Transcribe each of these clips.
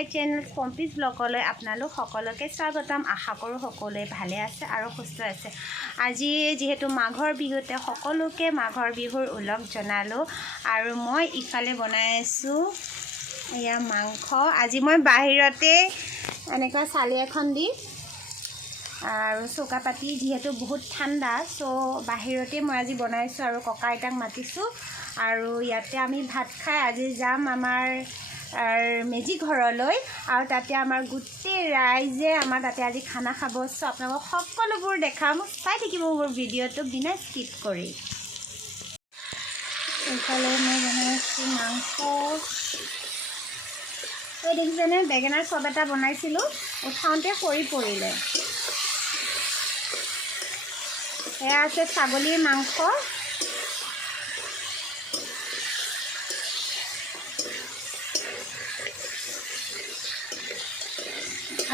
My channel পম্পিজ ব্লগলৈ আপোনালোক সকলোকে স্বাগতম। আশা কৰোঁ সকলোৱে ভালে আছে আৰু সুস্থ আছে। আজি যিহেতু মাঘৰ বিহুতে সকলোকে মাঘৰ বিহুৰ ওলগ জনালোঁ আৰু মই ইফালে বনাই আছোঁ এয়া মাংস। আজি মই বাহিৰতে এনেকুৱা চালি এখন দি আৰু চৌকা পাতি যিহেতু বহুত ঠাণ্ডা বাহিৰতে মই আজি বনাইছোঁ আৰু ককা আইতাক মাতিছোঁ আৰু ইয়াতে আমি ভাত খাই আজি যাম আমাৰ মেজি ঘৰলৈ আৰু তাতে আমাৰ গোটেই ৰাইজে আমাৰ তাতে আজি খানা খাব। আপোনালোকক সকলোবোৰ দেখাম, চাই থাকিব মোৰ ভিডিঅ'টো বিনা স্কিপ কৰি। এইফালে মই বনাইছোঁ মাংস। দেখিছেনে বেঙেনাৰ চপ এটা বনাইছিলোঁ, উঠাওঁতে সৰি পৰিলে। এয়া আছে ছাগলীৰ মাংস।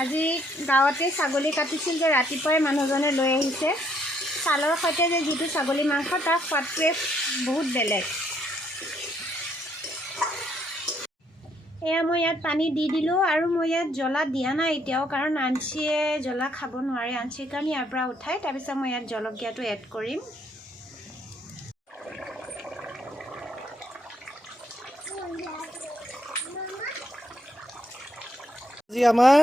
আজি গাঁৱতে ছাগলী কাটিছিল যে ৰাতিপুৱাই মানুহজনে লৈ আহিছে। ছালৰ সৈতে যে যিটো ছাগলী মাংস তাৰ সোৱাদটোৱে বহুত বেলেগ। এয়া মই ইয়াত পানী দি দিলোঁ আৰু মই ইয়াত জ্বলা দিয়া নাই এতিয়াও, কাৰণ আঞ্চিয়ে জ্বলা খাব নোৱাৰে। আঞ্চিৰ কাৰণে ইয়াৰ পৰা উঠাই তাৰপিছত মই ইয়াত জলকীয়াটো এড কৰিম। আজি আমাৰ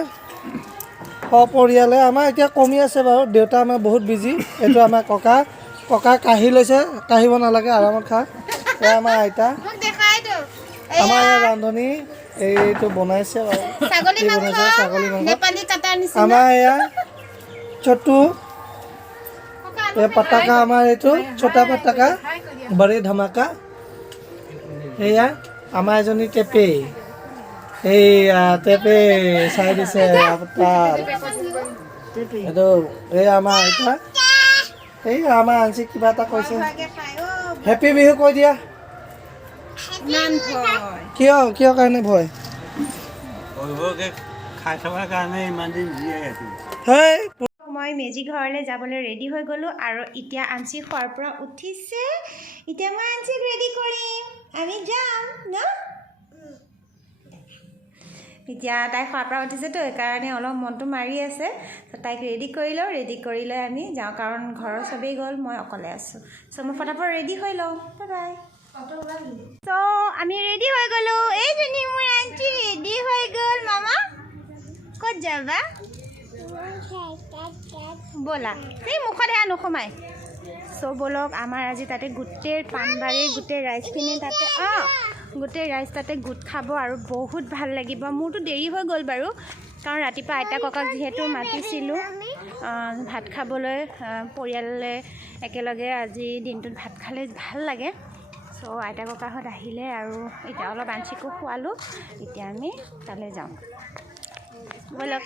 সপৰিয়ালে আমাৰ এতিয়া কমি আছে বাৰু, দেউতা আমাৰ বহুত বিজি। এইটো আমাৰ ককা কাঢ়ি লৈছে, কাঢ়িব নালাগে, আৰামত খা। এয়া আমাৰ আইতা, আমাৰ ইয়াৰ ৰান্ধনি এইটো বনাইছে বাৰু, কি বনাইছে ছাগলী মাংস। আমাৰ এয়া চটু পটাকা, আমাৰ এইটো ছটা পটাকা বড়ি ধামাকা। এয়া আমাৰ এজনী টেপে, এইয়া টেপে চাই দিছে আপোনাৰ এইটো। এই আমাৰ আইতা, এই আমাৰ আঞ্চি কিবা এটা কৈছে, হেপী বিহু কৈ দিয়া। কিয় কাৰণে ভয়? মই মেজি ঘৰলৈ যাবলৈ ৰেডি হৈ গ'লোঁ আৰু এতিয়া আঞ্চি খোৱাৰ পৰা উঠিছে। এতিয়া মই আঞ্চিক ৰেডি কৰিম, আমি যাম ন। এতিয়া তাই খোৱাৰ পৰা উঠিছেতো সেইকাৰণে অলপ মনটো মাৰি আছে। তাইক ৰেডি কৰি লওঁ, ৰেডি কৰি লৈ আমি যাওঁ, কাৰণ ঘৰৰ চবেই গ'ল, মই অকলে আছোঁ। মই ফটাফট ৰেডি হৈ লওঁ। Bye bye. আমি ৰেডি হৈ গ'লোঁ। এইজনী মোৰ আঞ্চি ৰেডি হৈ গ'ল। মামা ক'ত যাবা? ব'লা, এই মুখত সেয়া নোসোমাই। ব'লক, আমাৰ আজি তাতে গোটেই পাণবাৰীৰ গোটেই ৰাইজখিনি তাতে গোটেই ৰাইজ তাতে গোট খাব আৰু বহুত ভাল লাগিব। মোৰতো দেৰি হৈ গ'ল বাৰু, কাৰণ ৰাতিপুৱা আইতা ককাক যিহেতু মাতিছিলোঁ ভাত খাবলৈ, পৰিয়ালে একেলগে আজি দিনটোত ভাত খালে ভাল লাগে। আইতা ককাহঁত আহিলে আৰু এতিয়া অলপ আঞ্চিকো খোৱালোঁ। এতিয়া আমি তালৈ যাওঁ, ব'লক।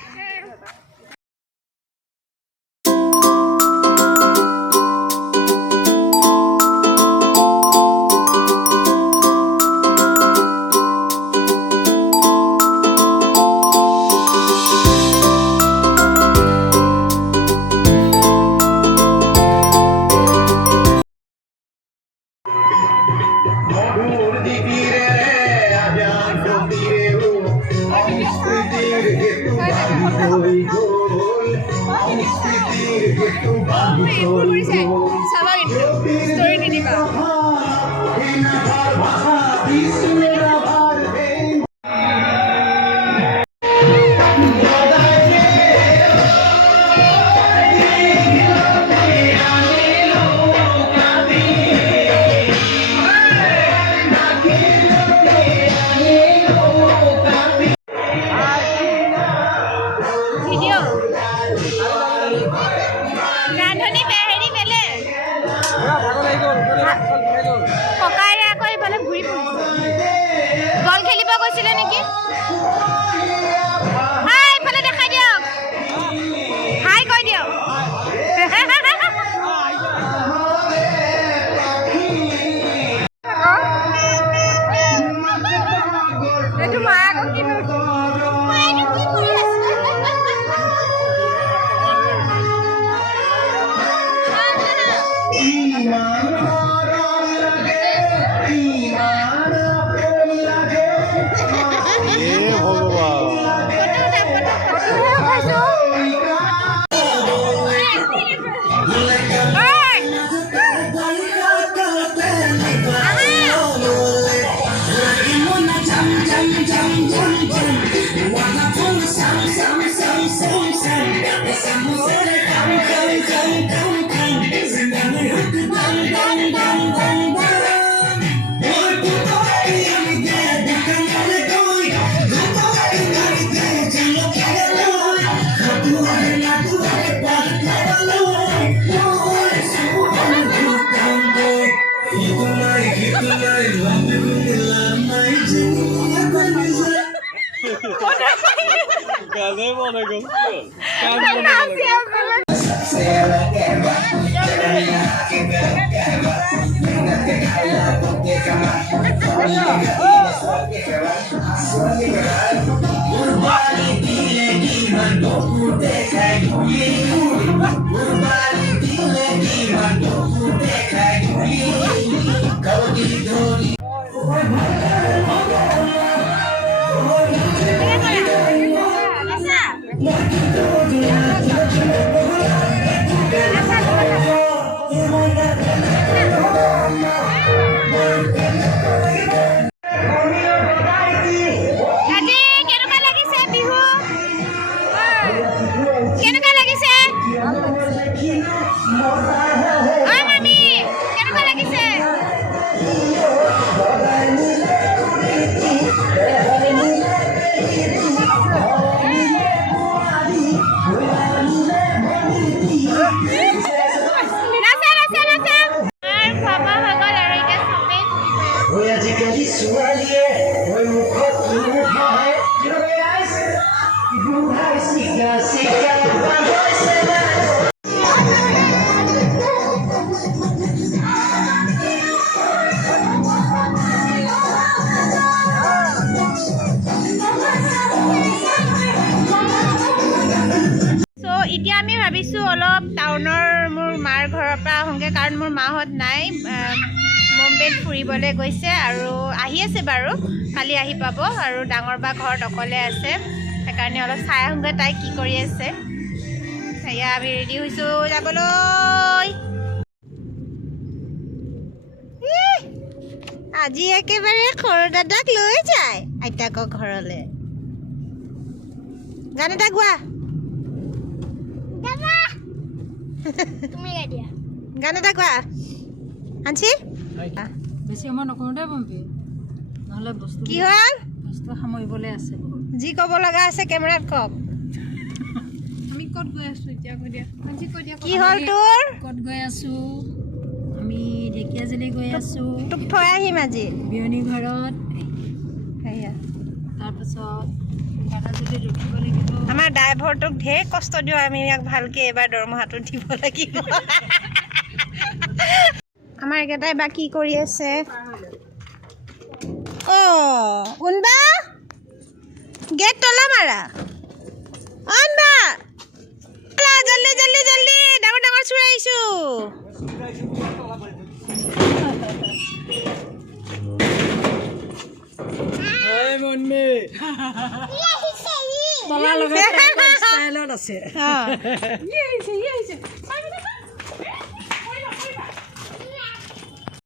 গানে মনে গ'ল এতিয়া আমি ভাবিছোঁ অলপ টাউনৰ মোৰ মাৰ ঘৰৰ পৰা আহোঁগৈ, কাৰণ মোৰ মাহঁত নাই, মুম্বাইত ফুৰিবলৈ গৈছে আৰু আহি আছে বাৰু, কালি আহি পাব। আৰু ডাঙৰ বা ঘৰত অকলে আছে, সেইকাৰণে অলপ চাই আহোঁগৈ তাই কি কৰি আছে। সেয়া আমি ৰেডি হৈছোঁ যাবলৈ। আজি একেবাৰে সৰু দাদাক লৈ যায় আইতাকৰ ঘৰলৈ। গান এটা গোৱা, গান এটা কোৱা আনছি। বেছি সময় নকৰোঁ দেই পম্পী, নহ'লে বস্তু কি হ'ল? বস্তু সামৰিবলৈ আছে বহুত। যি ক'ব লগা আছে কেমেৰাত কওক। আমি ক'ত গৈ আছোঁ এতিয়া কৈ দিয়া, কৈ দিয়া কি হ'ল তোৰ? ক'ত গৈ আছোঁ? আমি ঢেকীয়াজুলি গৈ আছোঁ, তোক থৈ আহিম আজি বিয়নী ঘৰত। সেয়া তাৰপাছত কাটাজুলি ৰখিব লাগিব। আমাৰ ড্ৰাইভাৰটোক ঢেৰ কষ্ট দিওঁ আমি, ইয়াক ভালকৈ এইবাৰ দৰমহাটো দিব লাগিব। আমাৰ একেটাই বা কি কৰি আছে? অ' কোনবা গেট তলা মাৰা, অনবা জল্দি জল্দি জল্দি, ডাঙৰ ডাঙৰ চোৰ আহিছোঁ। তলাৰ লগত ষ্টাইলত আছে।